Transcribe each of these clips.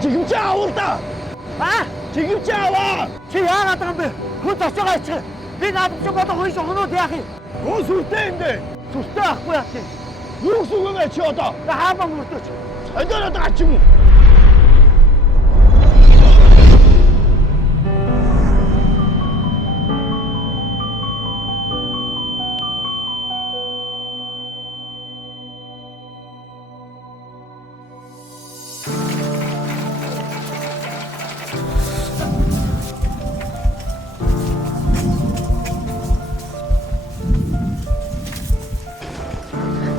지금 짜오다. 아? 지금 짜와. 지금 나한테 혼자 써가지고 내 나도 좀 받아 거기서 오늘 대학에 뭐 술때인데? 술때 갖고 왔지. 육수가 왜 치웠다? 나 한번 못 떠지. 제대로 다 지금.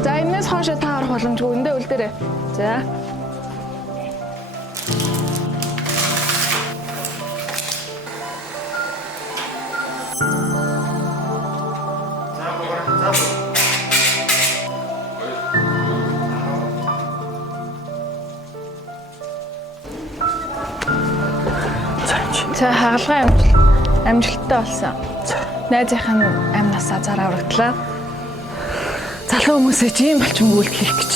За энэс хойш та харах боломжгүй эндээ үлдээрэй. За. За хагалгаа амжилттай болсон. Найзынх нь амнасаа зараа урагдлаа. Залуу хүмүүсээ ч ийм болчмгүй үйлдэл хийх гэж.